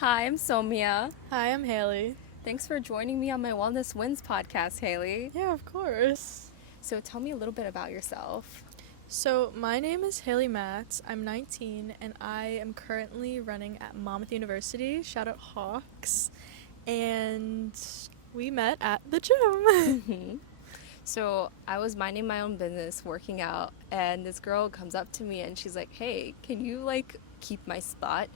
Hi, I'm Somia. Hi, I'm Hailey. Thanks for joining me on my Wellness Wins podcast, Hailey. Yeah, of course. So tell me a little bit about yourself. So, my name is Hailey Matz. I'm 19 and I am currently running at Monmouth University. Shout out Hawks. And we met at the gym. So I was minding my own business, working out, and this girl comes up to me and she's like, "Hey, can you keep my spot?"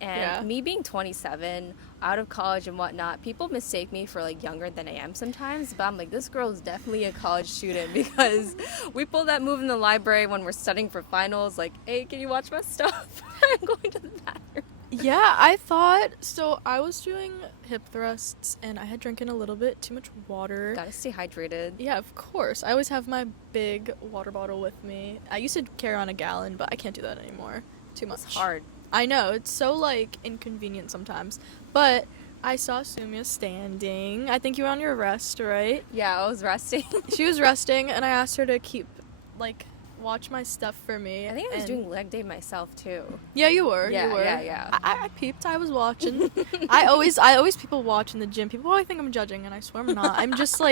And Yeah. me being 27, out of college and whatnot, people mistake me for younger than I am sometimes. But I'm like, this girl is definitely a college student because we pull that move in the library when we're studying for finals. Like, hey, can you watch my stuff? I'm going to the bathroom. Yeah, I thought so. I was doing hip thrusts and I had drinking a little bit too much water. Gotta stay hydrated. Yeah, of course. I always have my big water bottle with me. I used to carry on a gallon, but I can't do that anymore. Too much. It's hard. I know, it's so inconvenient sometimes. But I saw Sumia standing. I think you were on your rest, right? Yeah, I was resting. She was resting and I asked her to keep watch my stuff for me. I think I was doing leg day myself too. Yeah, you were. Yeah, you were. yeah. I peeped. I was watching. I always people watch in the gym. People always think I'm judging, and I swear I'm not. I'm just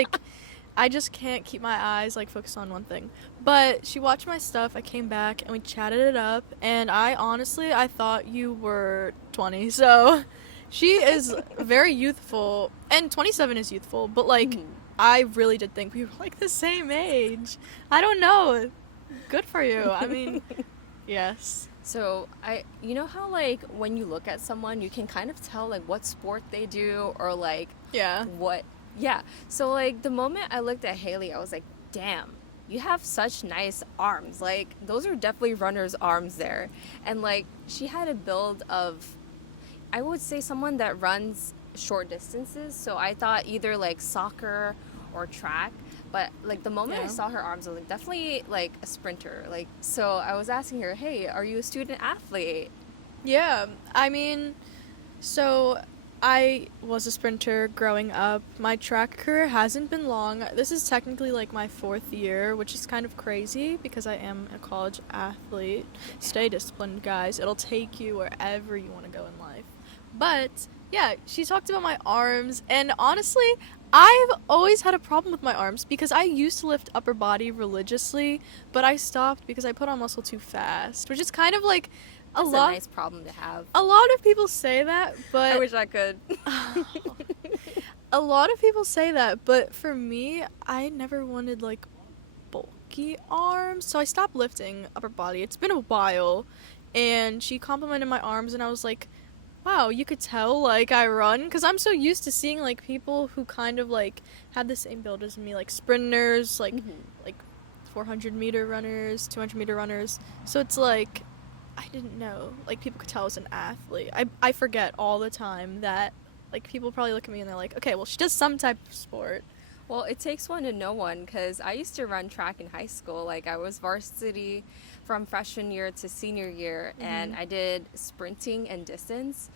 I just can't keep my eyes focused on one thing. But she watched my stuff. I came back and we chatted it up. And I thought you were 20. So she is very youthful, and 27 is youthful. But I really did think we were the same age. I don't know. Good for you. I mean, yes. So you know how when you look at someone, you can kind of tell what sport they do or Yeah. what. Yeah. So the moment I looked at Hailey, I was like, damn, you have such nice arms. Those are definitely runner's arms there. And she had a build of, I would say, someone that runs short distances. So I thought either soccer or track. But the moment I saw her arms, I was definitely a sprinter. So I was asking her, hey, are you a student athlete? Yeah. I mean, so I was a sprinter growing up. My track career hasn't been long. This is technically my 4th year, which is kind of crazy because I am a college athlete. Stay disciplined, guys. It'll take you wherever you want to go in life. But yeah, she talked about my arms, and honestly, I've always had a problem with my arms because I used to lift upper body religiously, but I stopped because I put on muscle too fast, which is kind of That's a nice problem to have. a lot of people say that, but I wish I could. a lot of people say that, but for me, I never wanted bulky arms, so I stopped lifting upper body. It's been a while, and she complimented my arms, and I was like, wow, you could tell I run, because I'm so used to seeing people who kind of have the same build as me, sprinters, like 400-meter runners, 200-meter runners. So it's I didn't know people could tell I was an athlete. I forget all the time that people probably look at me and they're like, okay, well, she does some type of sport. Well, it takes one to know one, because I used to run track in high school. I was varsity from freshman year to senior year, and I did sprinting and distance,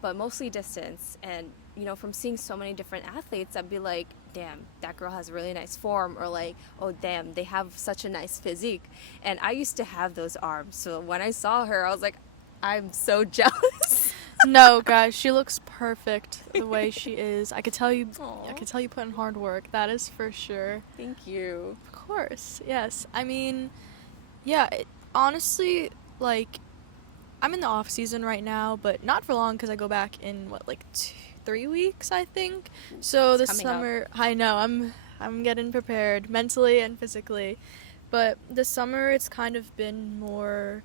but mostly distance. And, from seeing so many different athletes, I'd be like, damn, that girl has really nice form, or oh, damn, they have such a nice physique. And I used to have those arms. So when I saw her, I was like, I'm so jealous. No, guys, she looks perfect the way she is. I could tell you Aw. put in hard work. That is for sure. Thank you. Of course, yes. I mean, yeah, honestly, I'm in the off season right now, but not for long because I go back in 3 weeks, I think. So this summer, I know I'm getting prepared mentally and physically, but this summer it's kind of been more.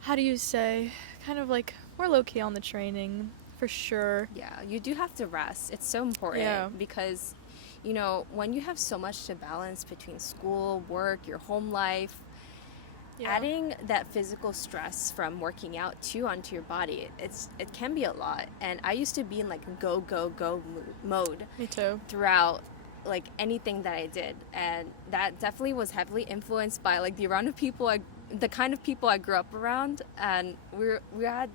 How do you say? Kind of more low key on the training, for sure. Yeah, you do have to rest. It's so important because, when you have so much to balance between school, work, your home life, adding that physical stress from working out too onto your body, it can be a lot. And I used to be in go, go, go mode. Me too. Throughout anything that I did. And that definitely was heavily influenced by the kind of people I grew up around. And we had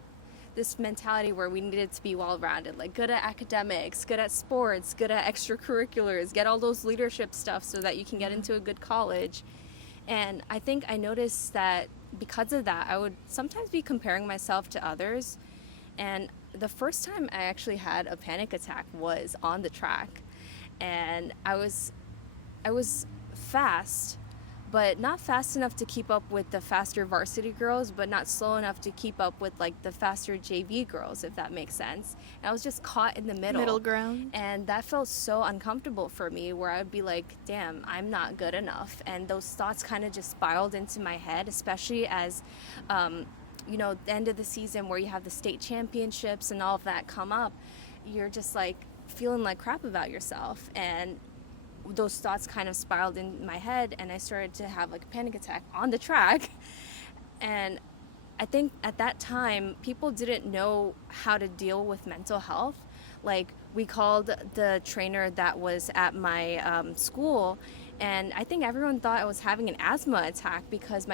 this mentality where we needed to be well-rounded, good at academics, good at sports, good at extracurriculars, get all those leadership stuff so that you can get into a good college. And I think I noticed that because of that, I would sometimes be comparing myself to others. And the first time I actually had a panic attack was on the track, and I was fast, but not fast enough to keep up with the faster varsity girls, but not slow enough to keep up with like the faster JV girls, if that makes sense. And I was just caught in the Middle ground. and that felt so uncomfortable for me, where I'd be like, damn, I'm not good enough. And those thoughts kind of just spiraled into my head, especially as the end of the season where you have the state championships and all of that come up. You're just like feeling like crap about yourself, and those thoughts kind of spiraled in my head, and I started to have like a panic attack on the track. And I think at that time people didn't know how to deal with mental health. Like, we called the trainer that was at my school, and I think everyone thought I was having an asthma attack because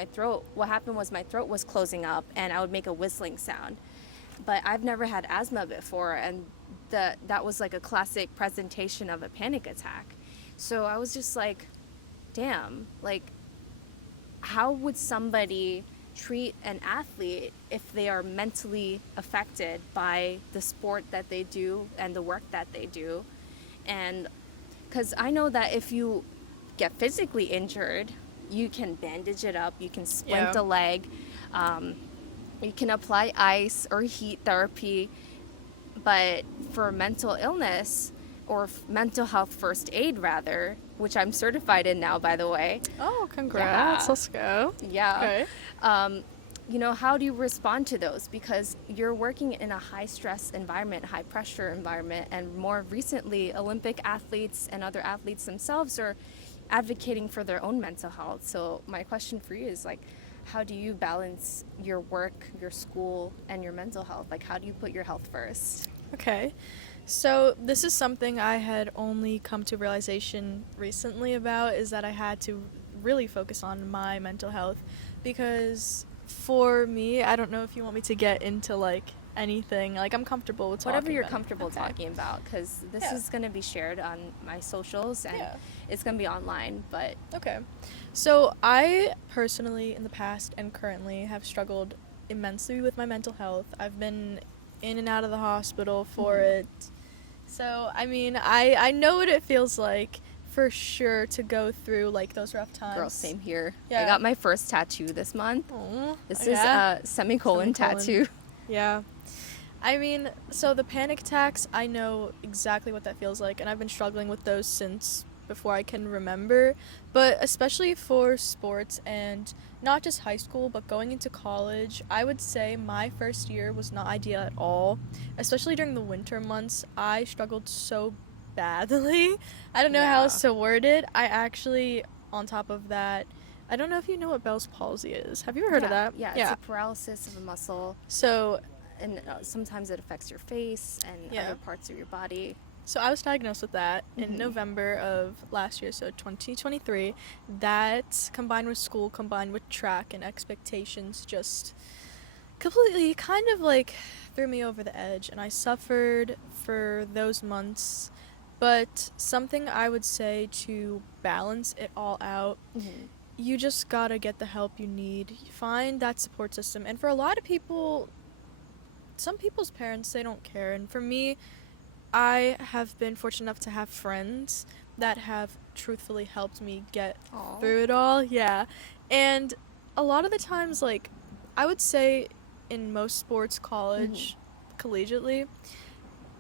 what happened was my throat was closing up and I would make a whistling sound. But I've never had asthma before, and that was like a classic presentation of a panic attack. So I was just like, damn, like, how would somebody treat an athlete if they are mentally affected by the sport that they do and the work that they do? And because I know that if you get physically injured, you can bandage it up, you can splint the leg, you can apply ice or heat therapy. But for mental illness, or mental health first aid rather, which I'm certified in now, by the way. Oh, congrats. Yeah. Let's go. Yeah. Okay. How do you respond to those? Because you're working in a high stress environment, high pressure environment, and more recently, Olympic athletes and other athletes themselves are advocating for their own mental health. So my question for you is, like, how do you balance your work, your school, and your mental health? Like, how do you put your health first? Okay. So this is something I had only come to realization recently about, is that I had to really focus on my mental health, because for me, I don't know if you want me to get into like anything, like I'm comfortable with talking Whatever you're about it. comfortable Okay. talking about, because this is going to be shared on my socials, and it's going to be online, but Okay. So I personally, in the past and currently, have struggled immensely with my mental health. I've been in and out of the hospital for it. So, I mean, I know what it feels like for sure to go through like those rough times. girl, same here. Yeah. I got my first tattoo this month. Aw, This is yeah. a semicolon tattoo. Yeah. I mean, so the panic attacks, I know exactly what that feels like, and I've been struggling with those since before I can remember. But especially for sports, and not just high school, but going into college, I would say my first year was not ideal at all. Especially during the winter months, I struggled so badly. I don't know how else to word it. I actually, on top of that, I don't know if you know what Bell's palsy is. Have you ever heard of that? Yeah, it's a paralysis of a muscle, So and sometimes it affects your face and other parts of your body. So I was diagnosed with that in November of last year, so 2023. That, combined with school, combined with track and expectations, just completely kind of like threw me over the edge, and I suffered for those months. But something I would say to balance it all out, you just gotta get the help you need. Find that support system. And for a lot of people, some people's parents, they don't care. And for me, I have been fortunate enough to have friends that have truthfully helped me get through it all. Yeah. And a lot of the times, like, I would say in most sports, college, collegiately,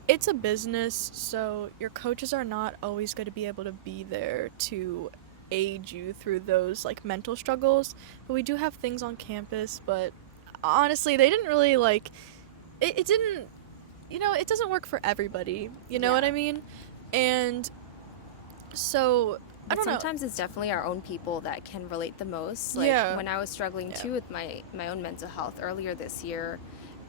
it's a business, so your coaches are not always going to be able to be there to aid you through those, like, mental struggles. But we do have things on campus, but honestly, they didn't really, like, it didn't, it doesn't work for everybody, you know what I mean? And so, I don't know. Sometimes it's definitely our own people that can relate the most. Like, when I was struggling too with my own mental health earlier this year,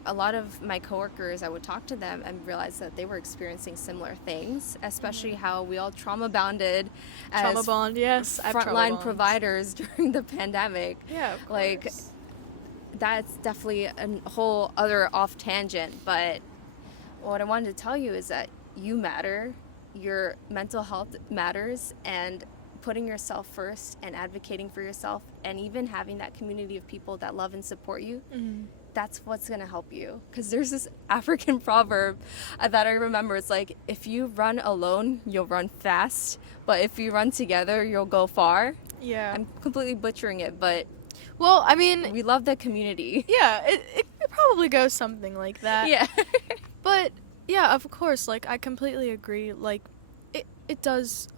a lot of my coworkers, I would talk to them and realize that they were experiencing similar things, especially how we all trauma bonded as frontline providers during the pandemic. Yeah, of like course. That's definitely a whole other off tangent, but what I wanted to tell you is that you matter, your mental health matters, and putting yourself first and advocating for yourself, and even having that community of people that love and support you, that's what's gonna help you. Because there's this African proverb that I remember. It's like, if you run alone, you'll run fast, but if you run together, you'll go far. Yeah. I'm completely butchering it, but Well, I mean, we love the community. yeah, it probably goes something like that. Yeah. But yeah, of course, like I completely agree. Like it does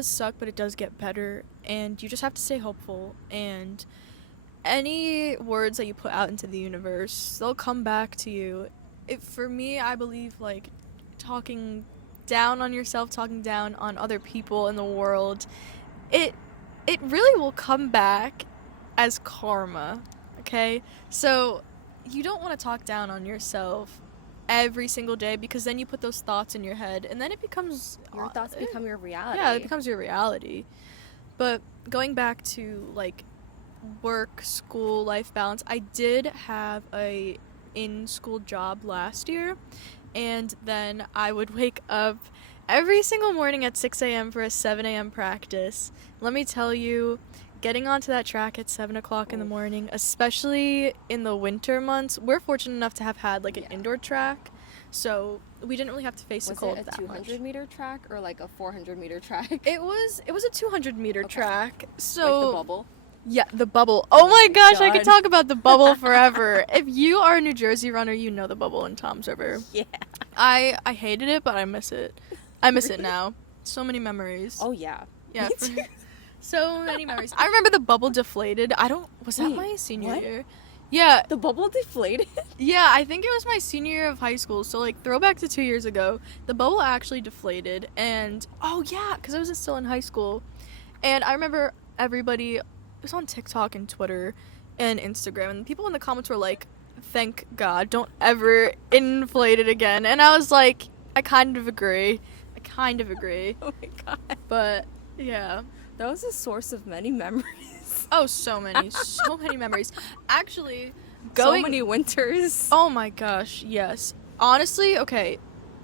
suck, but it does get better, and you just have to stay hopeful. And any words that you put out into the universe, they'll come back to you. For me, I believe like talking down on yourself, talking down on other people in the world, it really will come back as karma. Okay? So you don't want to talk down on yourself every single day, because then you put those thoughts in your head and then it becomes Your thoughts become your reality. yeah, it becomes your reality. But going back to like work, school, life balance, I did have a in-school job last year, and then I would wake up every single morning at 6 a.m. for a 7 a.m. practice. Let me tell you, getting onto that track at 7 o'clock in the morning, especially in the winter months, we're fortunate enough to have had like an indoor track, so we didn't really have to face the cold that much. Was it a 200-meter track or like a 400-meter track? It was a 200-meter track. So like the bubble? Yeah, the bubble. Oh my gosh, I could God. talk about the bubble forever. If you are a New Jersey runner, you know the bubble in Tom's River. Yeah. I hated it, but I miss it. I miss it now. So many memories. Oh, yeah. Yeah. Me too. So many memories. I remember the bubble deflated. Was that Wait, my senior what? year? Yeah. The bubble deflated? Yeah, I think it was my senior year of high school. So, like, throwback to 2 years ago, the bubble actually deflated. And, oh, yeah, because I was still in high school. And I remember everybody, it was on TikTok and Twitter and Instagram, and people in the comments were like, thank God, don't ever inflate it again. And I was like, I kind of agree. Oh, my God. But, yeah. That was a source of many memories. Oh, so many memories. Actually, So many winters. Oh my gosh, yes. Honestly, okay,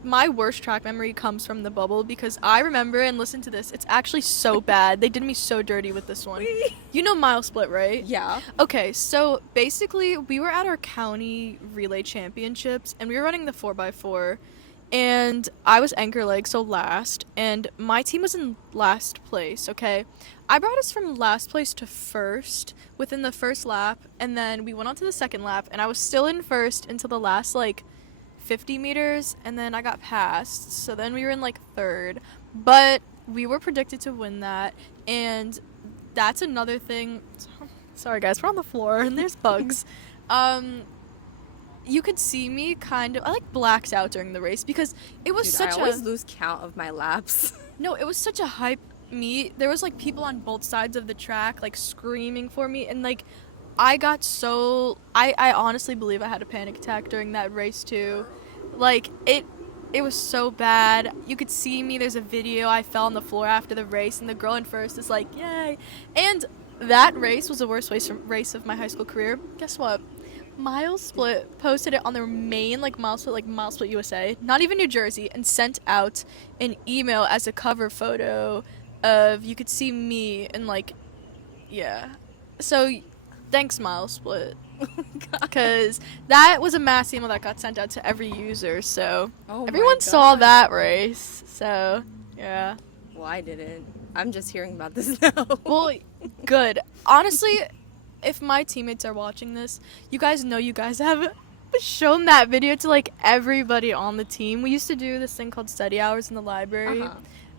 my worst track memory comes from the bubble, because I remember, and listen to this, it's actually so bad. They did me so dirty with this one. You know mile split, right? Yeah. Okay, so basically, we were at our county relay championships, and we were running the 4x4, and I was anchor leg, so last, and my team was in last place, okay? I brought us from last place to first within the first lap, and then we went on to the second lap, and I was still in first until the last, 50 meters, and then I got passed, so then we were in, third. But we were predicted to win that, and that's another thing. Sorry, guys, we're on the floor, and there's bugs. You could see me I blacked out during the race, because it was I always lose count of my laps. No, it was such a hype meet. There was people on both sides of the track screaming for me, and I got so I honestly believe I had a panic attack during that race too. It was so bad. You could see me. There's a video. I fell on the floor after the race, and the girl in first is like, yay. And that race was the worst race of my high school career. Guess what? Mile Split posted it on their main Mile Split USA, not even New Jersey, and sent out an email as a cover photo of, you could see me and yeah. So thanks, Mile Split, because that was a mass email that got sent out to every user, so everyone saw that race. So yeah. Well, I didn't. I'm just hearing about this now. Well, good. Honestly, if my teammates are watching this, you guys know you guys have shown that video to everybody on the team. We used to do this thing called study hours in the library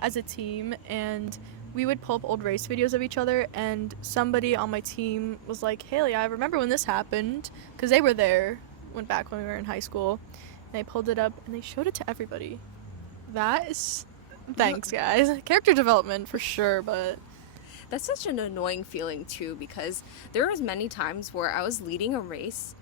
as a team, and we would pull up old race videos of each other, and somebody on my team was like, Hailey, I remember when this happened, because they were there, went back when we were in high school, and they pulled it up and they showed it to everybody. That is, thanks guys. Character development for sure, but that's such an annoying feeling too, because there was many times where I was leading a race.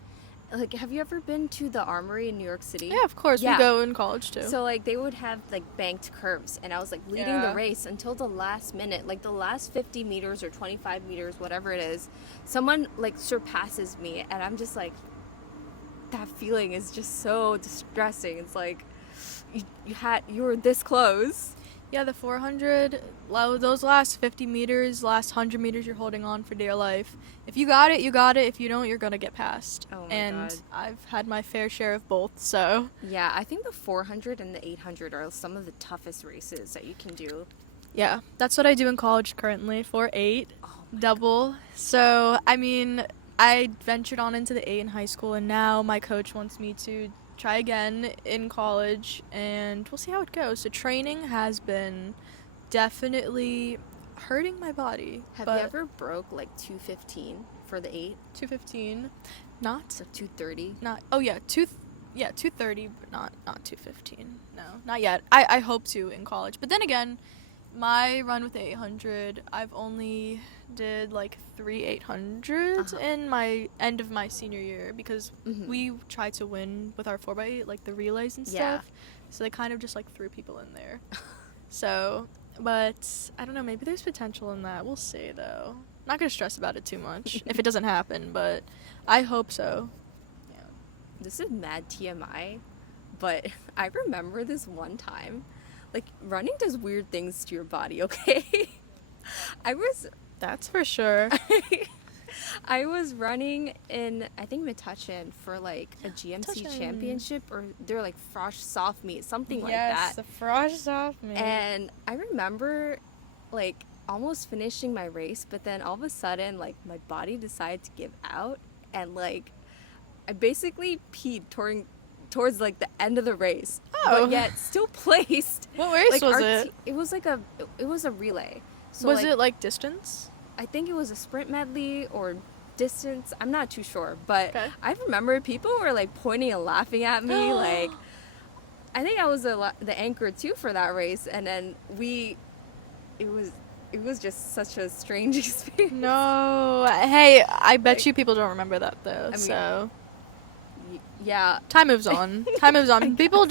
Have you ever been to the Armory in New York City? yeah, of course. Yeah. We go in college too. So they would have banked curves, and I was leading the race until the last minute, the last 50 meters or 25 meters, whatever it is. Someone surpasses me, and I'm just that feeling is just so distressing. It's you were this close. Yeah, the 400, those last 50 meters, last 100 meters, you're holding on for dear life. If you got it, you got it. If you don't, you're going to get passed. Oh my And God. I've had my fair share of both, so. Yeah, I think the 400 and the 800 are some of the toughest races that you can do. Yeah, that's what I do in college currently, 4-8, Oh my double. So, I mean, I ventured on into the 8 in high school, and now my coach wants me to try again in college, and we'll see how it goes. So, training has been definitely hurting my body. Have but you ever broke like 215 for the 8? 215, not, So 230? not, oh yeah, 230, but not 215. No, not yet. I hope to in college. But then again, my run with the 800, I've only did like 3 800s in my end of my senior year because Mhm. we tried to win with our 4x8, like the relays and Yeah. stuff. So they kind of just like threw people in there. So, but I don't know, maybe there's potential in that. We'll see though. Not gonna stress about it too much if it doesn't happen, but I hope so. Yeah. This is mad TMI, but I remember this one time. Like, running does weird things to your body, okay? I was That's for sure. I was running in, I think, Metuchen for like a GMC Metuchen. championship, or they're like Frosh soft meet, something like Yes, that. the frost off me. And I remember like almost finishing my race, but then all of a sudden, like, my body decided to give out, and like I basically peed towards like the end of the race, Oh. but yet still placed. What race Like, was our it? it was like it was a relay. So Was like, it like distance? I think it was a sprint medley or distance. I'm not too sure, but Okay. I remember people were like pointing and laughing at me. Like, I think I was the anchor too for that race, and then it was just such a strange experience. No. Hey, I bet Like, you people don't remember that though. mean, so Yeah, time moves on. Time moves I on. People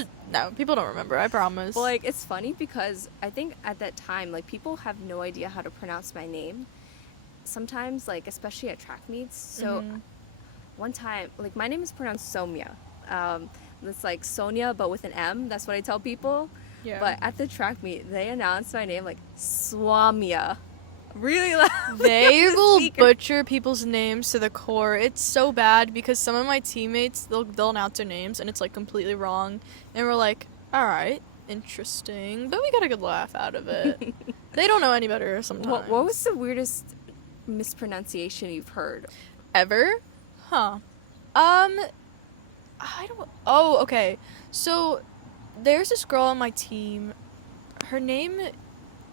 don't remember. I promise. but like, it's funny because I think at that time, like, people have no idea how to pronounce my name. Sometimes, like, especially at track meets. So one time, like, my name is pronounced Somia. It's like Sonia, but with an M. That's what I tell people. Yeah. But at the track meet, they announced my name like Swamia, really loud. They on the will speaker. butcher people's names to the core. It's so bad because some of my teammates they'll announce their names and it's like completely wrong, and we're like, all right, interesting, but we got a good laugh out of it. They don't know any better sometimes. What was the weirdest mispronunciation you've heard? Ever? Huh. I don't. Oh, okay. So there's this girl on my team. Her name.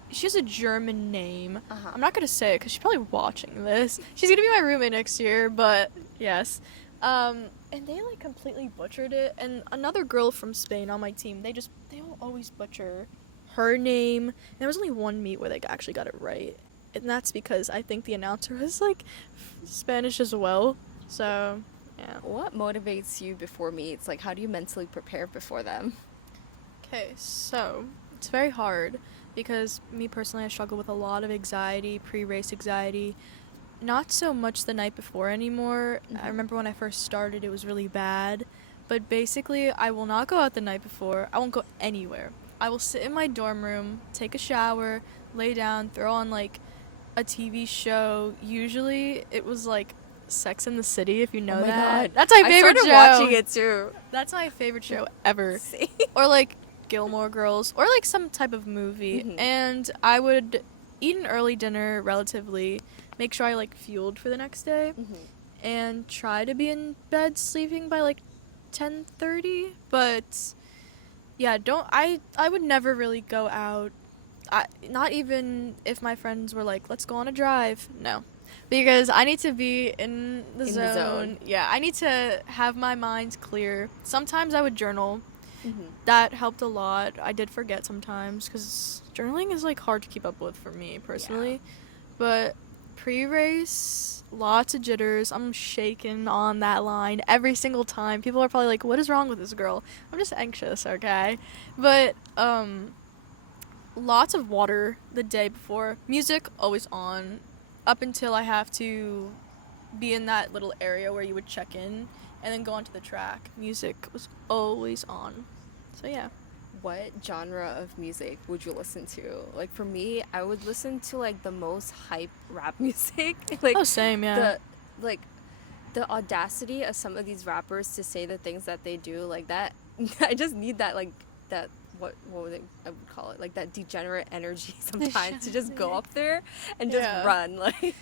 She has a German name. Uh-huh. I'm not gonna say it because she's probably watching this. She's gonna be my roommate next year, but yes. And they like completely butchered it. And another girl from Spain on my team, they will always butcher her name. And there was only one meet where they actually got it right, and that's because I think the announcer was like Spanish as well. So yeah. What motivates you before meets? Like, how do you mentally prepare before them? Okay, so it's very hard because me personally, I struggle with a lot of anxiety, pre-race anxiety. Not so much the night before anymore. I remember when I first started, it was really bad. But basically, I will not go out the night before. I won't go anywhere. I will sit in my dorm room, take a shower, lay down, throw on like a TV show. Usually, it was like Sex and the City, if you know that. That's my favorite I show. started watching it too. That's my favorite show ever. See? Or like Gilmore Girls, or like some type of movie. And I would eat an early dinner relatively, make sure I like fueled for the next day, and try to be in bed sleeping by like 10:30. But yeah, I would never really go out. Not even if my friends were like, let's go on a drive. No. Because I need to be in the zone. Yeah, I need to have my mind clear. Sometimes I would journal. That helped a lot. I did forget sometimes because journaling is like hard to keep up with for me personally. Yeah. But pre-race, lots of jitters. I'm shaking on that line every single time. People are probably like, what is wrong with this girl? I'm just anxious, okay? But lots of water the day before. Music always on up until I have to be in that little area where you would check in and then go onto the track. Music was always on. So yeah. what genre of music would you listen to? Like for me, I would listen to like the most hype rap music. Like Oh, same, yeah. the like the audacity of some of these rappers to say the things that they do, like that. I just need that, like that, what would I would call it, like that degenerate energy sometimes to just go up there and just Yeah. run like.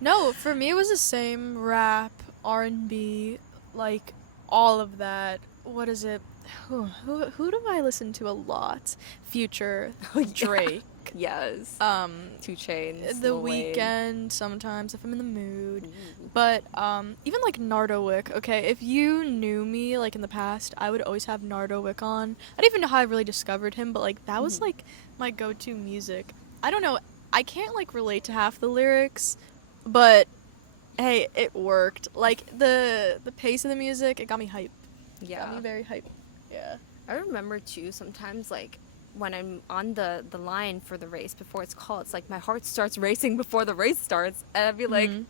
No, for me it was the same rap, R&B, like all of that. What is it? Who do I listen to a lot? Future, Oh, yeah. Drake, Yes. um, 2 Chainz, The Lil Wayne. Weekend sometimes if I'm in the mood. Ooh. But even like Nardowick, okay, if you knew me like in the past, I would always have Nardowick on. I don't even know how I really discovered him, but like that was Mhm. like my go-to music. I don't know, I can't like relate to half the lyrics, but hey, it worked. Like the pace of the music, it got me hype. Yeah. Got me very hype. Yeah. I remember too sometimes, like when I'm on the line for the race before it's called, it's like my heart starts racing before the race starts, and I'd be like, Mhm.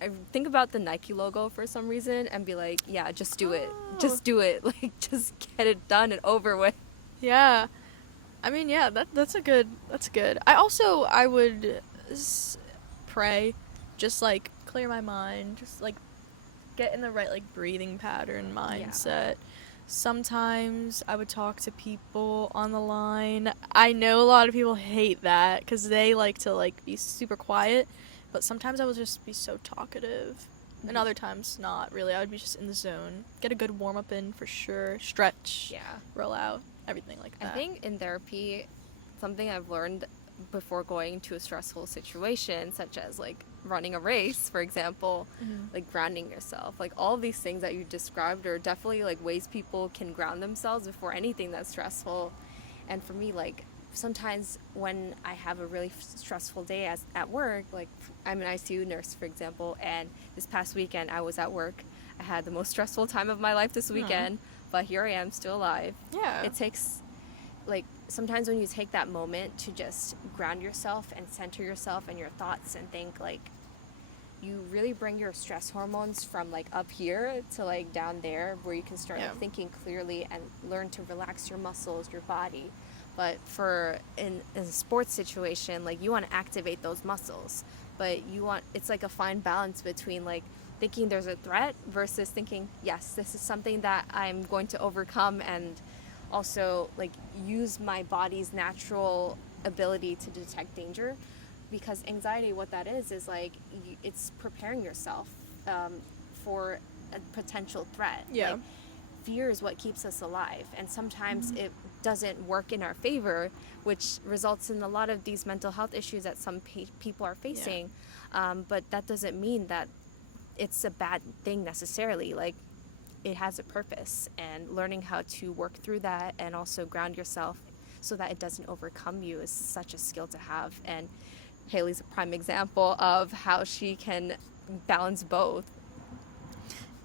I think about the Nike logo for some reason and be like, yeah, just do it, Oh. just do it, like just get it done and over with. Yeah. I mean, yeah, that's good. I would pray, just like clear my mind, just like get in the right like breathing pattern mindset. Sometimes I would talk to people on the line. I know a lot of people hate that cuz they like to like be super quiet, but sometimes I would just be so talkative. And Mhm. other times not really. I would be just in the zone. Get a good warm up in for sure. Stretch, Yeah. roll out, everything like I that. think in therapy, something I've learned before going to a stressful situation, such as like running a race, for example, Mhm. like grounding yourself, like all these things that you described are definitely like ways people can ground themselves before anything that's stressful. And for me, like sometimes when I have a really stressful day at work, like I'm an ICU nurse, for example, and this past weekend I was at work. I had the most stressful time of my life this weekend, but here I am still alive. Yeah. It takes, like, sometimes when you take that moment to just ground yourself and center yourself and your thoughts and think, like, you really bring your stress hormones from like up here to like down there, where you can start like thinking clearly and learn to relax your muscles, your body. But for in a sports situation, like you want to activate those muscles, but it's like a fine balance between like thinking there's a threat versus thinking, yes, this is something that I'm going to overcome, and also like use my body's natural ability to detect danger. Because anxiety, what that is like it's preparing yourself for a potential threat. Yeah. Like, fear is what keeps us alive, and sometimes it doesn't work in our favor, which results in a lot of these mental health issues that some people are facing. But that doesn't mean that it's a bad thing necessarily. Like, it has a purpose, and learning how to work through that and also ground yourself so that it doesn't overcome you is such a skill to have. And Hailey's a prime example of how she can balance both.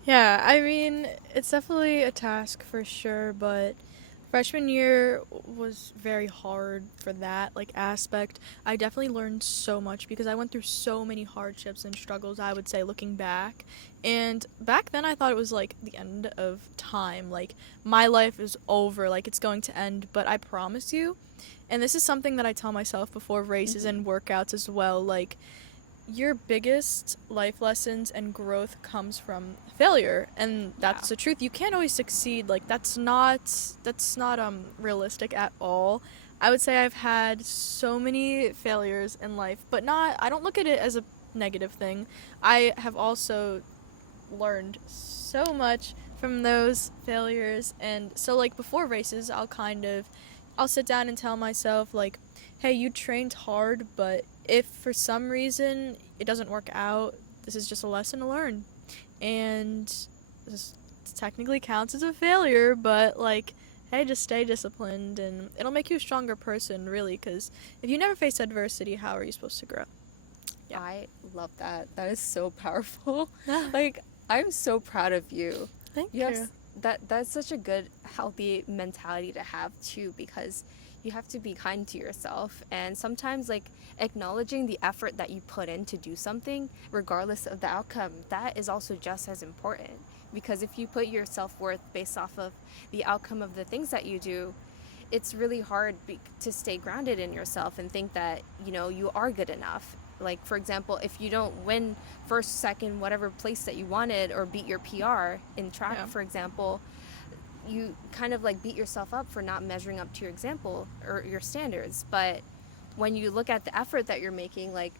Yeah, I mean, it's definitely a task for sure, but freshman year was very hard for that like aspect. I definitely learned so much because I went through so many hardships and struggles, I would say looking back. And back then I thought it was like the end of time, like my life is over, like it's going to end, but I promise you, and this is something that I tell myself before races and workouts as well, like your biggest life lessons and growth comes from failure, and that's the truth. You can't always succeed, like that's not realistic at all. I would say I've had so many failures in life, but not I don't look at it as a negative thing. I have also learned so much from those failures, and so like before races I'll sit down and tell myself like, hey, you trained hard, but if for some reason it doesn't work out, this is just a lesson to learn. And this technically counts as a failure, but like, hey, just stay disciplined and it'll make you a stronger person, really, because if you never face adversity, how are you supposed to grow? Yeah. I love that. That is so powerful. Like, I'm so proud of you. Thank You have you. that's such a good, healthy mentality to have too, because you have to be kind to yourself, and sometimes like acknowledging the effort that you put in to do something, regardless of the outcome, that is also just as important. Because if you put your self-worth based off of the outcome of the things that you do, it's really hard to stay grounded in yourself and think that, you are good enough. Like, for example, if you don't win first, second, whatever place that you wanted, or beat your PR in track, Yeah. for example, you kind of like beat yourself up for not measuring up to your example or your standards. But when you look at the effort that you're making, like,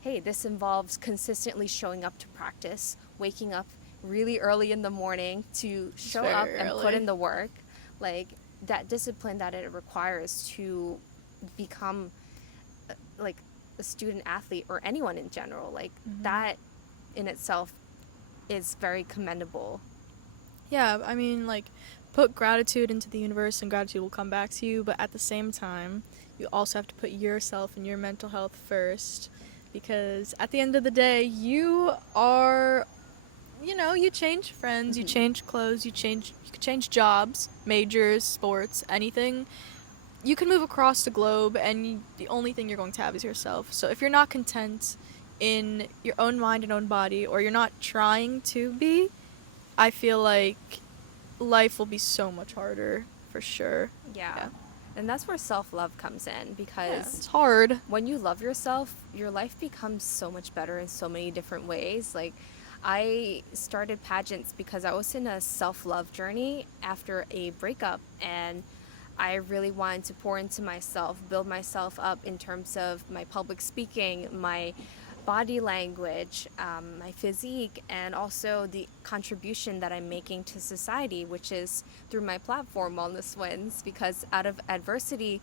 hey, this involves consistently showing up to practice, waking up really early in the morning to show up very and put early. in the work, like that discipline that it requires to become like a student athlete or anyone in general, like that in itself is very commendable. Yeah, I mean, like, put gratitude into the universe and gratitude will come back to you, but at the same time, you also have to put yourself and your mental health first, because at the end of the day, you are, you change friends, you change clothes, you could change jobs, majors, sports, anything. You can move across the globe, and the only thing you're going to have is yourself. So if you're not content in your own mind and own body, or you're not trying to be, I feel like life will be so much harder, for sure. Yeah. And that's where self-love comes in, because It's hard. when you love yourself, your life becomes so much better in so many different ways. Like, I started pageants because I was in a self-love journey after a breakup, and I really wanted to pour into myself, build myself up in terms of my public speaking, my body language, my physique, and also the contribution that I'm making to society, which is through my platform, Wellness Wins, because out of adversity,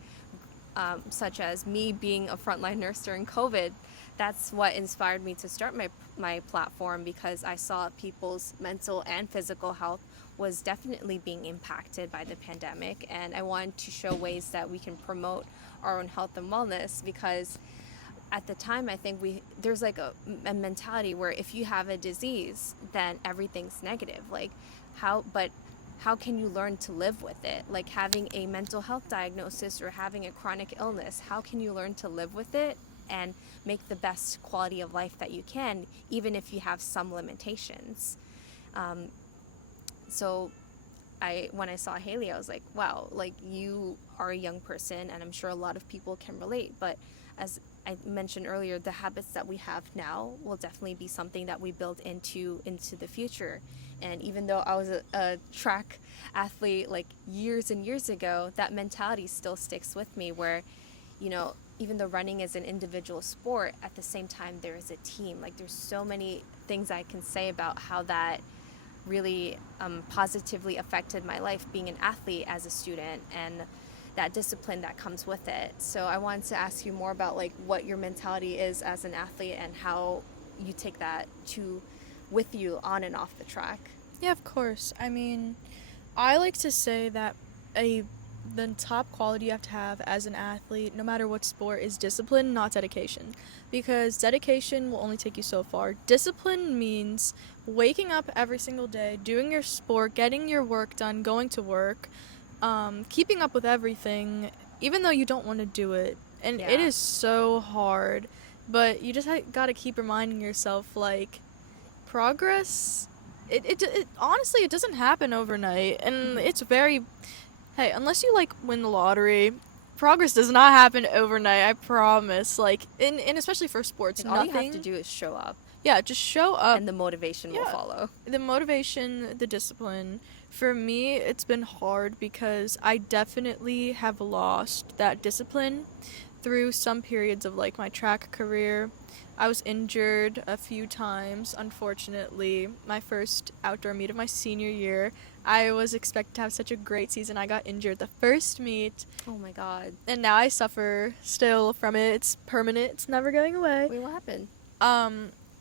such as me being a frontline nurse during COVID, that's what inspired me to start my platform, because I saw people's mental and physical health was definitely being impacted by the pandemic, and I wanted to show ways that we can promote our own health and wellness, because at the time I think there's like a mentality where if you have a disease, then everything's negative. Like, how can you learn to live with it? Like, having a mental health diagnosis or having a chronic illness, how can you learn to live with it and make the best quality of life that you can, even if you have some limitations? So when I saw Hailey, I was like, wow, like, you are a young person, and I'm sure a lot of people can relate. But as I mentioned earlier, the habits that we have now will definitely be something that we build into the future. And even though I was a track athlete like years and years ago, that mentality still sticks with me, where, even though running is an individual sport, at the same time there is a team. Like, there's so many things I can say about how that really positively affected my life being an athlete as a student, and that discipline that comes with it. So I wanted to ask you more about like what your mentality is as an athlete and how you take that with you on and off the track. Yeah, of course. I mean, I like to say that the top quality you have to have as an athlete, no matter what sport, is discipline, not dedication. Because dedication will only take you so far. Discipline means waking up every single day, doing your sport, getting your work done, going to work, keeping up with everything, even though you don't want to do it. And it is so hard. But you just gotta keep reminding yourself, like, progress, it honestly, it doesn't happen overnight. And it's very... Hey, unless you, like, win the lottery, progress does not happen overnight, I promise. Like, and especially for sports, all you have to do is show up. Yeah, just show up. And the motivation will follow. The motivation, the discipline. For me, it's been hard because I definitely have lost that discipline through some periods of, like, my track career. I was injured a few times, unfortunately. My first outdoor meet of my senior year, I was expected to have such a great season. I got injured the first meet. Oh my God. And now I suffer still from it. It's permanent. It's never going away. Wait, what happened?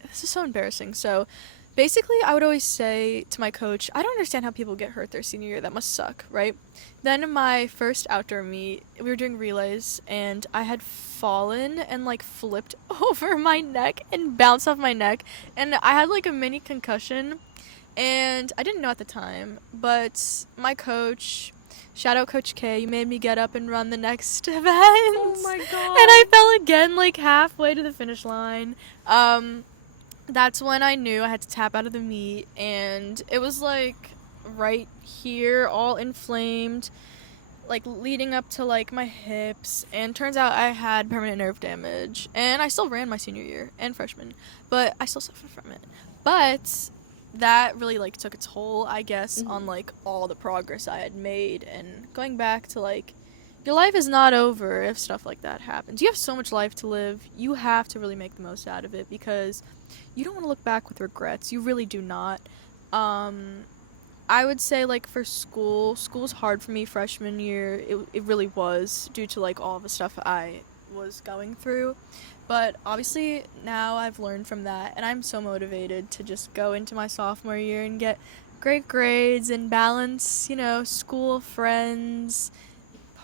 This is so embarrassing. So, basically, I would always say to my coach, I don't understand how people get hurt their senior year. That must suck, right? Then in my first outdoor meet, we were doing relays, and I had fallen and, like, flipped over my neck and bounced off my neck. And I had, like, a mini concussion, and I didn't know at the time. But my coach... Shout out Coach K, you made me get up and run the next event. Oh my God. And I fell again, like, halfway to the finish line. That's when I knew I had to tap out of the meet, and it was, like, right here, all inflamed. like leading up to like my hips, and turns out I had permanent nerve damage, and I still ran my senior year and freshman, but I still suffered from it. But that really like took its toll, I guess, on like all the progress I had made, and going back to like your life is not over if stuff like that happens. You have so much life to live. You have to really make the most out of it because you don't want to look back with regrets. You really do not. I would say like for school's hard for me freshman year. It really was due to like all the stuff I was going through. But obviously now I've learned from that, and I'm so motivated to just go into my sophomore year and get great grades and balance, school, friends,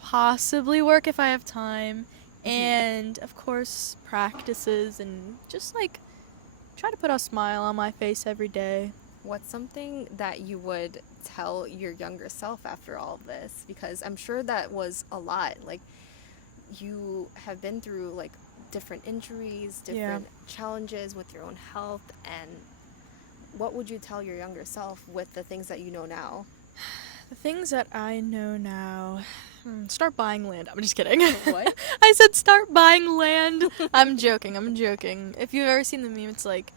possibly work if I have time, and of course practices, and just like try to put a smile on my face every day. What's something that you would tell your younger self after all of this? Because I'm sure that was a lot. Like, you have been through like different injuries, different challenges with your own health, and what would you tell your younger self with the things that you know now? The things that I know now. Start buying land. I'm just kidding. What? I said start buying land. I'm joking. If you've ever seen the meme, it's like,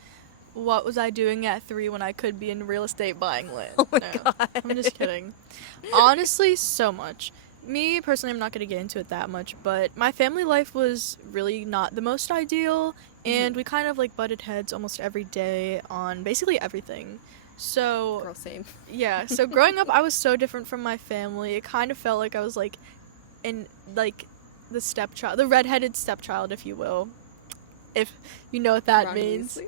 what was I doing at 3 when I could be in real estate buying land? Oh my God. I'm just kidding. Honestly, so much. Me, personally, I'm not going to get into it that much, but my family life was really not the most ideal, and we kind of like butted heads almost every day on basically everything. So, Girl, same. yeah, so growing up, I was so different from my family. It kind of felt like I was like in like the stepchild, the redheaded stepchild, if you will, if you know what that means. No,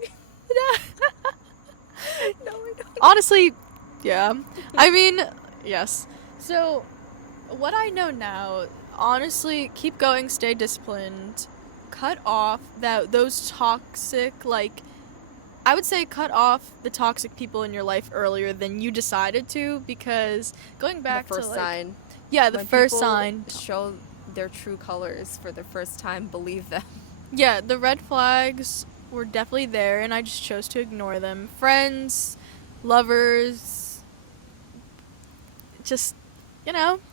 I don't. Honestly, yeah. I mean, yes. So, what I know now, honestly, keep going, stay disciplined, cut off those toxic, like, I would say cut off the toxic people in your life earlier than you decided to, because going back The first to like, sign. yeah, the When first people sign. show their true colors for the first time, believe them. Yeah, the red flags were definitely there, and I just chose to ignore them. Friends, lovers, just,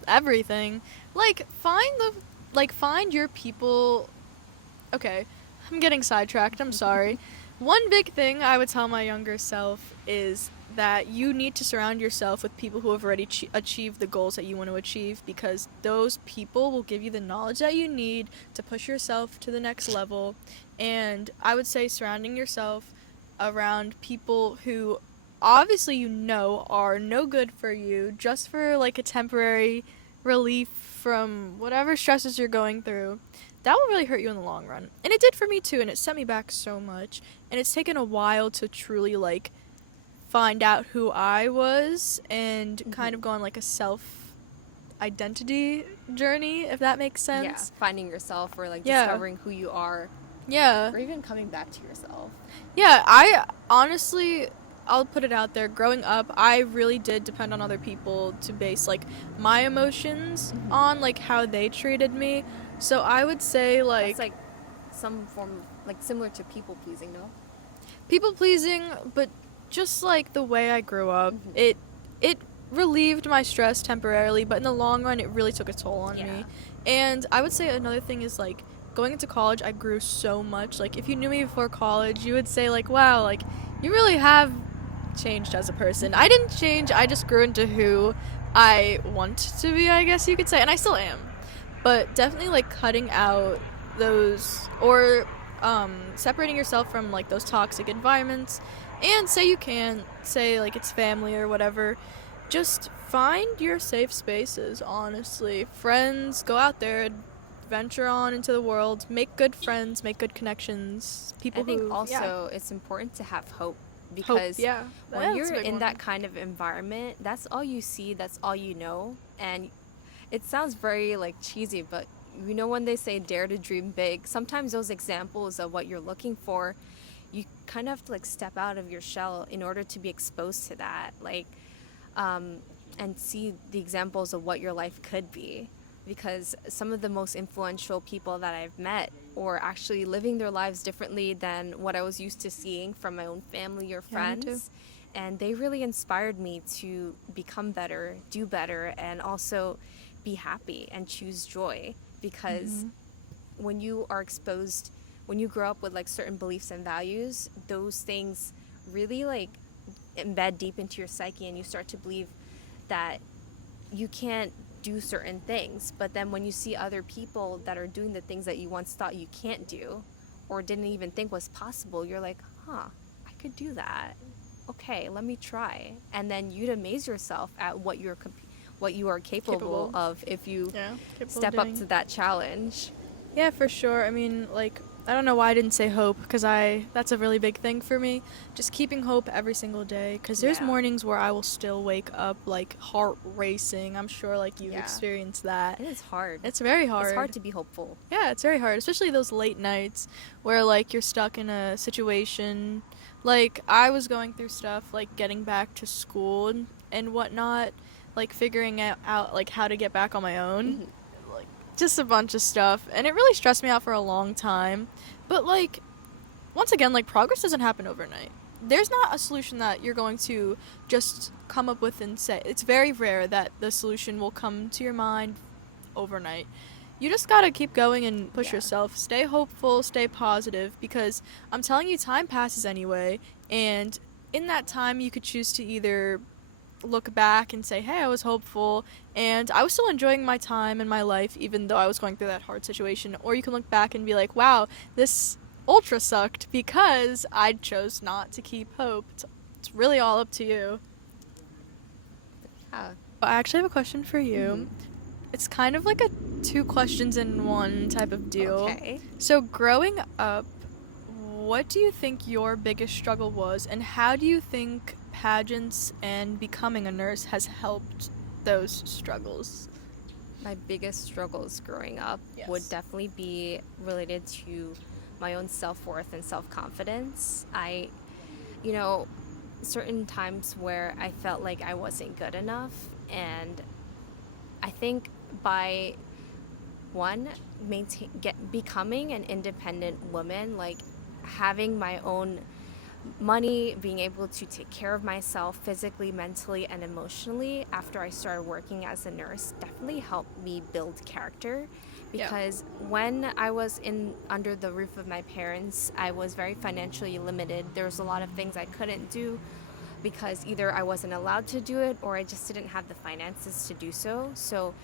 everything. Like, find your people. Okay, I'm getting sidetracked, I'm sorry. One big thing I would tell my younger self is that you need to surround yourself with people who have already achieved the goals that you want to achieve, because those people will give you the knowledge that you need to push yourself to the next level. And I would say surrounding yourself around people who obviously are no good for you, just for like a temporary relief from whatever stresses you're going through, that will really hurt you in the long run. And it did for me too, and it set me back so much. And it's taken a while to truly like find out who I was and kind of go on like a self-identity journey, if that makes sense. Yeah, finding yourself or like discovering who you are. Yeah. Or even coming back to yourself. Yeah, I honestly, I'll put it out there. Growing up, I really did depend on other people to base like my emotions on like how they treated me. So I would say like It's like some form of, like, similar to people pleasing, no? people pleasing, but just like the way I grew up, it relieved my stress temporarily, but in the long run it really took a toll on me. And I would say another thing is like going into college, I grew so much. Like if you knew me before college, you would say like, wow, like you really have changed as a person. I didn't change, I just grew into who I want to be, I guess you could say, and I still am. But definitely like cutting out those, or separating yourself from like those toxic environments, and say like it's family or whatever, just find your safe spaces. Honestly, friends, go out there, venture on into the world, make good friends, make good connections. People I think also it's important to have hope, hope, because when you're in that kind of environment, that's all you see, that's all you know. And it sounds very like cheesy, but when they say dare to dream big, sometimes those examples of what you're looking for, you kind of have to like step out of your shell in order to be exposed to that, like and see the examples of what your life could be. Because some of the most influential people that I've met are actually living their lives differently than what I was used to seeing from my own family or friends. Me too. And they really inspired me to become better, do better, and also be happy and choose joy, because Mm-hmm. when you are exposed, when you grow up with like certain beliefs and values, those things really like embed deep into your psyche, and you start to believe that you can't do certain things. But then when you see other people that are doing the things that you once thought you can't do or didn't even think was possible, you're like, huh, I could do that. Okay, let me try. And then you'd amaze yourself at what you are capable Capable. of if you Yeah, capable of step up doing. to that challenge. Yeah, for sure. I mean, like, I don't know why I didn't say hope, because that's a really big thing for me. Just keeping hope every single day, because there's Yeah. mornings where I will still wake up, like, heart racing. I'm sure, like, you've Yeah. experienced that. It is hard. It's very hard. It's hard to be hopeful. Yeah, it's very hard, especially those late nights where, like, you're stuck in a situation. Like, I was going through stuff, like, getting back to school and whatnot, like, figuring out, like, how to get back on my own. Mhm. Like, just a bunch of stuff. And it really stressed me out for a long time. But, like, once again, like, progress doesn't happen overnight. There's not a solution that you're going to just come up with and say. It's very rare that the solution will come to your mind overnight. You just gotta keep going and push Yeah. yourself. Stay hopeful, stay positive, because I'm telling you, time passes anyway, and in that time, you could choose to either look back and say, hey, I was hopeful, and I was still enjoying my time and my life, even though I was going through that hard situation, or you can look back and be like, wow, this ultra sucked because I chose not to keep hope. It's really all up to you. Yeah. I actually have a question for you. Mhm. It's kind of like a two questions in one type of deal. Okay. So, growing up, what do you think your biggest struggle was, and how do you think pageants and becoming a nurse has helped those struggles? My biggest struggles growing up Yes. would definitely be related to my own self-worth and self-confidence. You know, certain times where I felt like I wasn't good enough, and I think by one, becoming an independent woman, like having my own money, being able to take care of myself physically, mentally, and emotionally after I started working as a nurse definitely helped me build character. Yeah. Because when I was in under the roof of my parents, I was very financially limited. There was a lot of things I couldn't do because either I wasn't allowed to do it or I just didn't have the finances to do so. So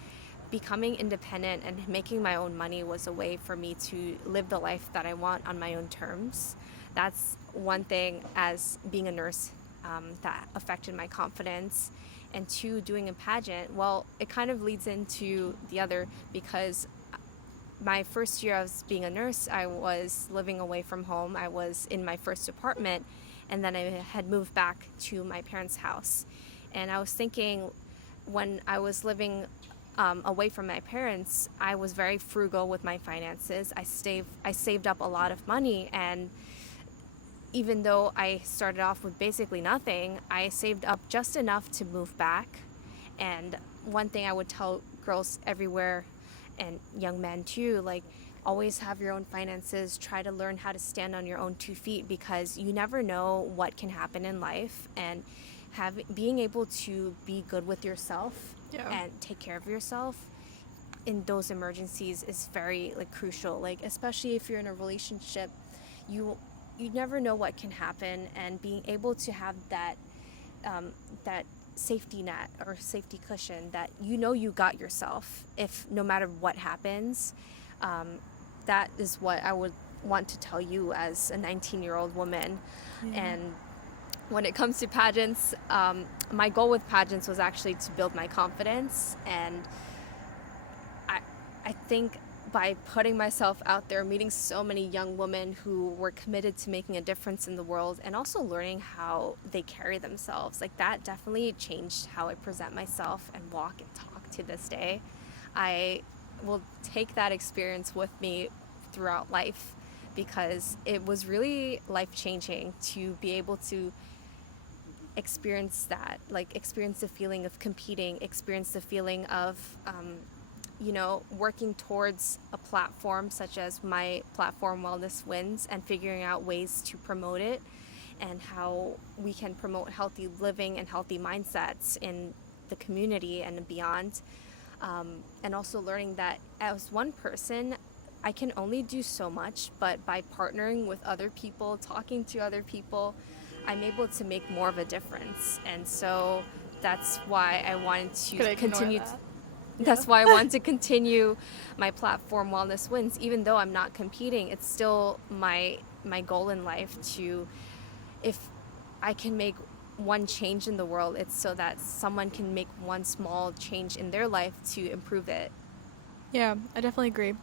becoming independent and making my own money was a way for me to live the life that I want on my own terms. That's one thing as being a nurse that affected my confidence. And two, doing a pageant, well, it kind of leads into the other, because my first year of being a nurse, I was living away from home. I was in my first apartment, and then I had moved back to my parents' house. And I was thinking, when I was living away from my parents, I was very frugal with my finances. I saved up a lot of money, and even though I started off with basically nothing, I saved up just enough to move back. And one thing I would tell girls everywhere, and young men too, like, always have your own finances. Try to learn how to stand on your own 2 feet, because you never know what can happen in life. And being able to be good with yourself and take care of yourself in those emergencies is very like crucial. Like, especially if you're in a relationship, you never know what can happen, and being able to have that safety net or safety cushion that you got yourself, if no matter what happens, that is what I would want to tell you as a 19-year-old woman. And when it comes to pageants, my goal with pageants was actually to build my confidence, and I think by putting myself out there, meeting so many young women who were committed to making a difference in the world, and also learning how they carry themselves, like, that definitely changed how I present myself and walk and talk to this day. I will take that experience with me throughout life, because it was really life-changing to be able to experience that, like, experience the feeling of competing, experience the feeling of working towards a platform such as my platform, Wellness Wins, and figuring out ways to promote it, and how we can promote healthy living and healthy mindsets in the community and beyond. And also learning that as one person, I can only do so much, but by partnering with other people, talking to other people, I'm able to make more of a difference. And so that's why I wanted to Could ignore continue. that. That's why I wanted to continue my platform, Wellness Wins. Even though I'm not competing, it's still my goal in life to, if I can make one change in the world, it's so that someone can make one small change in their life to improve it. Yeah, I definitely agree.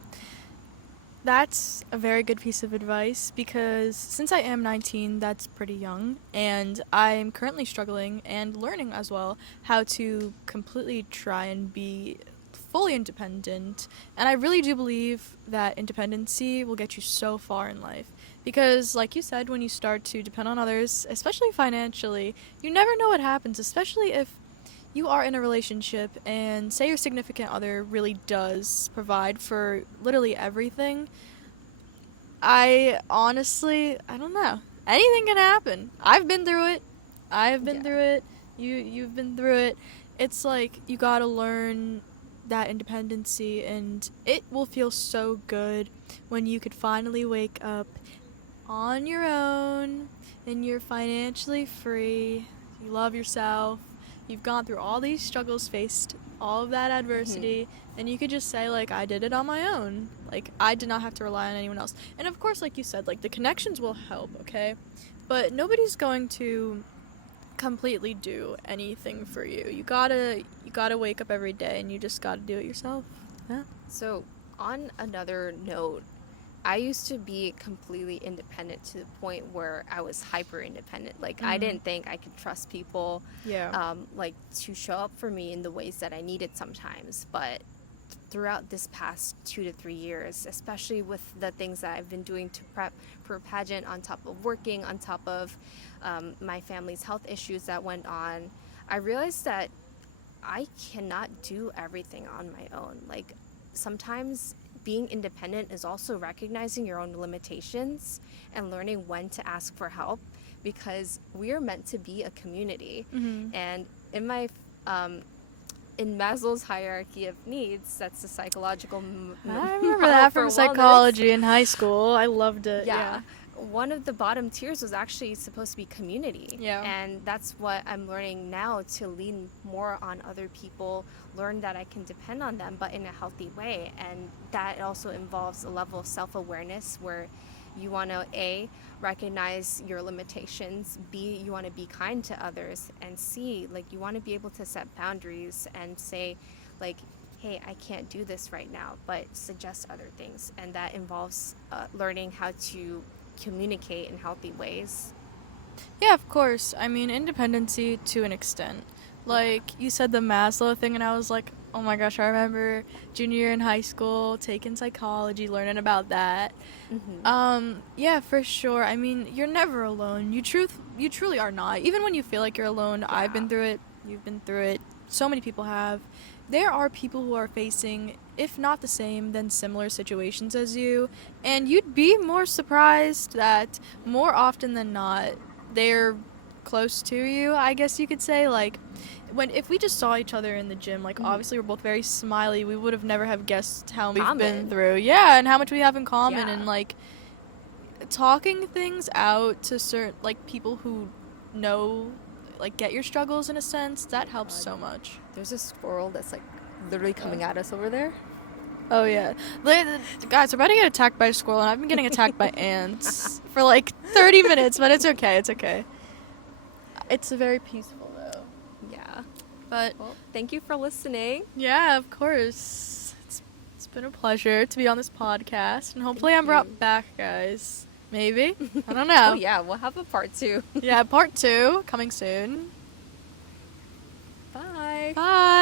That's a very good piece of advice because since I am 19, that's pretty young, and I'm currently struggling and learning as well how to completely try and be fully independent. And I really do believe that independency will get you so far in life because, like you said, when you start to depend on others, especially financially, you never know what happens, especially if you are in a relationship and say your significant other really does provide for literally everything. I don't know. Anything can happen. I've been through it. I've been through it. You've been through it. It's like you got to learn that independency, and it will feel so good when you could finally wake up on your own and you're financially free. You love yourself. You've gone through all these struggles, faced all of that adversity, and you could just say, like, I did it on my own. Like, I did not have to rely on anyone else. And of course, like you said, like, the connections will help, okay? But nobody's going to completely do anything for you. You gotta wake up every day and you just gotta do it yourself. Yeah. So, on another note, I used to be completely independent to the point where I was hyper independent. Like, I didn't think I could trust people, like, to show up for me in the ways that I needed sometimes. But throughout this past 2 to 3 years, especially with the things that I've been doing to prep for a pageant, on top of working, on top of my family's health issues that went on, I realized that I cannot do everything on my own. Like, sometimes being independent is also recognizing your own limitations and learning when to ask for help, because we are meant to be a community. And in my in Maslow's hierarchy of needs, that's the psychological I remember that from psychology in high school. I loved it. Yeah. One of the bottom tiers was actually supposed to be community. Yeah. And that's what I'm learning now, to lean more on other people, learn that I can depend on them, but in a healthy way. And that also involves a level of self-awareness where you want to, A, recognize your limitations, B, you want to be kind to others, and C, like, you want to be able to set boundaries and say, like, hey, I can't do this right now, but suggest other things. And that involves learning how to communicate in healthy ways. Yeah, of course. I mean, independency to an extent. Like, you said the Maslow thing, and I was like, oh my gosh, I remember junior year in high school, taking psychology, learning about that. Yeah, for sure. I mean, you're never alone. You truly are not. Even when you feel like you're alone, I've been through it, you've been through it, so many people have. There are people who are facing, if not the same, then similar situations as you, and you'd be more surprised that more often than not, they're close to you, I guess you could say. Like, if we just saw each other in the gym, like, obviously we're both very smiley, we would have never have guessed how we've been through. Yeah, and how much we have in common, and, like, talking things out to certain, like, people who know, like, get your struggles in a sense, that helps so much. There's a squirrel that's, like, literally coming at us over there. Oh, yeah. Guys, we're about to get attacked by a squirrel, and I've been getting attacked by ants for, like, 30 minutes, but it's okay, it's okay. It's very peaceful, though. Yeah. But, well, thank you for listening. Yeah, of course. It's been a pleasure to be on this podcast, and hopefully I'm brought back, guys. Maybe. I don't know. Oh, yeah, we'll have a part 2. Yeah, part 2 coming soon. Bye. Bye.